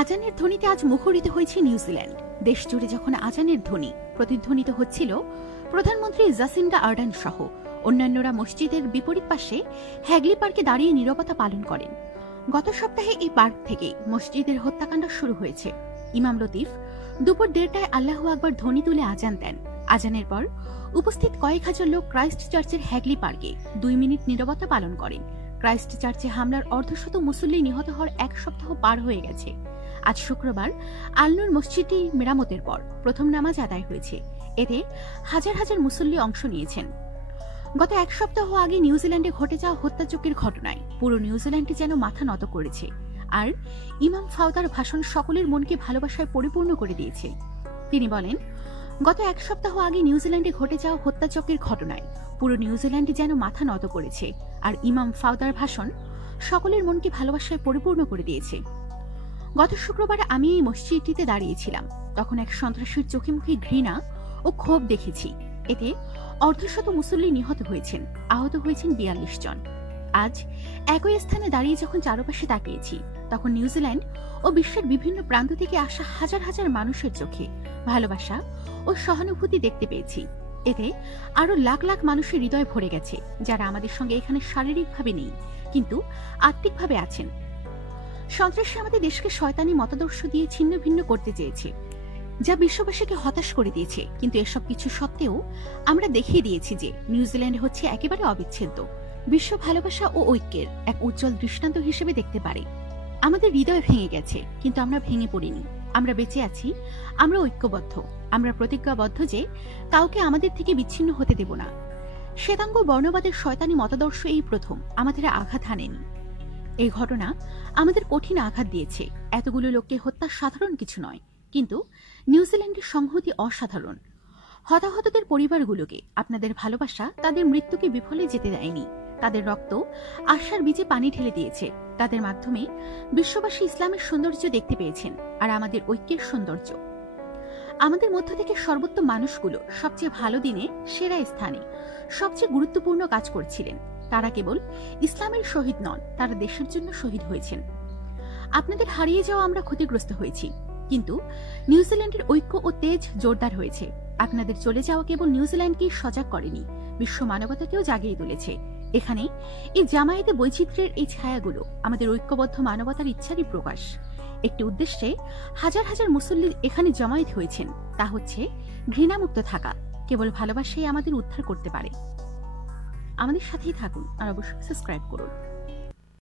আজানের ধ্বনিতে আজ মুখরিত হয়েছে নিউজিল্যান্ড। দেশ জুড়ে যখন আজানের ধ্বনি প্রতিধ্বনিত হচ্ছিল, প্রধানমন্ত্রী জাসিন্ডা আর্ডান সহ অন্যান্যরা মসজিদের বিপরীত পাশে হ্যাগলি পার্কে দাঁড়িয়ে নিরবতা পালন করেন। গত সপ্তাহে এই পার্ক থেকে মসজিদের হত্যাকাণ্ড শুরু হয়েছে। ইমাম লতিফ দুপুর দেড়টায় আল্লাহ আকবর ধ্বনি তুলে আজান দেন। আজানের পর উপস্থিত কয়েক হাজার লোক ক্রাইস্ট চার্চের হ্যাগলি পার্কে দুই মিনিট নিরবতা পালন করেন। ক্রাইস্ট চার্চে হামলার অর্ধশত মুসল্লি নিহত হওয়ার এক সপ্তাহ পার হয়ে গেছে। আজ শুক্রবার আলনুর মসজিদটি মেরামতের পর প্রথম নামাজ আদায় হয়েছে। এতে হাজার হাজার মুসল্লি অংশ নিয়েছেন। গত এক সপ্তাহ আগে নিউজিল্যান্ডে ঘটে যাওয়া হত্যাচক্রের ঘটনায় পুরো নিউজিল্যান্ডটি যেন মাথা নত করেছে। আর ইমাম ফাউদার ভাষণ সকলের মনকে ভালোবাসায় পরিপূর্ণ করে দিয়েছে। তিনি বলেন গত এক সপ্তাহ আগে নিউজিল্যান্ডে ঘটে যাওয়া হত্যাচক্রের ঘটনায় পুরো নিউজিল্যান্ডে যেন মাথা নত করেছে, আর ইমাম ফাউদার ভাষণ সকলের মনকে ভালোবাসায় পরিপূর্ণ করে দিয়েছে। গত শুক্রবার আমি এই মসজিদটিতে দাঁড়িয়েছিলাম, তখন এক সন্ত্রাসীর চোখে মুখে ঘৃণা ও ক্ষোভ দেখেছি। এতে অর্ধশত মুসল্লি নিহত হয়েছেন, আহত হয়েছেন বিয়াল্লিশ জন। আজ একই স্থানে দাঁড়িয়ে যখন চারপাশে তাকিয়েছি, তখন নিউজিল্যান্ড ও বিশ্বের বিভিন্ন প্রান্ত থেকে আসা হাজার হাজার মানুষের চোখে ভালোবাসা ও সহানুভূতি দেখতে পেয়েছি। এতে আরও লাখ লাখ মানুষের হৃদয় ভরে গেছে, যারা আমাদের সঙ্গে এখানে শারীরিকভাবে নেই, কিন্তু আত্মিকভাবে আছেন। সন্ত্রাসী আমাদের দেশকে শয়তানি মতাদর্শ দিয়ে ছিন্ন ভিন্ন করতে চেয়েছে, যা বিশ্ববাসীকে হতাশ করে দিয়েছে। কিন্তু এসব কিছু সত্ত্বেও আমরা দেখিয়ে দিয়েছি যে নিউজিল্যান্ড হচ্ছে একেবারে অবিচ্ছেদ্য। বিশ্ব ভালোবাসা ও ঐক্যের এক উজ্জ্বল দৃষ্টান্ত হিসেবে দেখতে পারে। আমাদের হৃদয় ভেঙে গেছে, কিন্তু আমরা ভেঙে পড়িনি। আমরা বেঁচে আছি, আমরা ঐক্যবদ্ধ, আমরা প্রতিজ্ঞাবদ্ধ যে কাউকে আমাদের থেকে বিচ্ছিন্ন হতে দেব না। শ্বেতাঙ্গ বর্ণবাদের শয়তানি মতাদর্শ এই প্রথম, আমাদের আঘাত হানেনি। এই ঘটনা আমাদের কঠিন আঘাত দিয়েছে। এতগুলো লোককে হত্যা সাধারণ কিছু নয়, কিন্তু নিউজিল্যান্ডের সংহতি অসাধারণ। হতাহতদের পরিবারগুলোকে, আপনাদের ভালোবাসা তাদের মৃত্যুকে বিফলে যেতে দেয়নি। তাদের রক্ত আশার বীজে পানি ঢেলে দিয়েছে। তাদের মাধ্যমে বিশ্ববাসী ইসলামের সৌন্দর্য দেখতে পেয়েছেন আর আমাদের ঐক্যের সৌন্দর্য। আমাদের মধ্য থেকে সর্বোত্তম মানুষগুলো সবচেয়ে ভালো দিনে সেরা স্থানে সবচেয়ে গুরুত্বপূর্ণ কাজ করছিলেন। তারা কেবল ইসলামের শহীদ নন, তারা দেশের জন্য শহীদ হয়েছেন। আপনাদের হারিয়ে যাওয়া আমরা ক্ষতিগ্রস্ত হয়েছি, কিন্তু নিউজিল্যান্ডের ঐক্য ও তেজ জোরদার হয়েছে। আপনাদের চলে যাওয়া কেবল নিউজিল্যান্ডকেই সজাগ করেনি, বিশ্ব মানবতাকেও জাগিয়ে তুলেছে। এখানে এই জামায়াতে বৈচিত্র্যের এই ছায়াগুলো আমাদের ঐক্যবদ্ধ মানবতার ইচ্ছারই প্রকাশ। একটি উদ্দেশ্যে হাজার হাজার মুসল্লি এখানে জমায়েত হয়েছেন, তা হচ্ছে ঘৃণামুক্ত থাকা, কেবল ভালোবাসাই আমাদের উদ্ধার করতে পারে। আমাদের সাথেই থাকুন আর অবশ্যই সাবস্ক্রাইব করুন।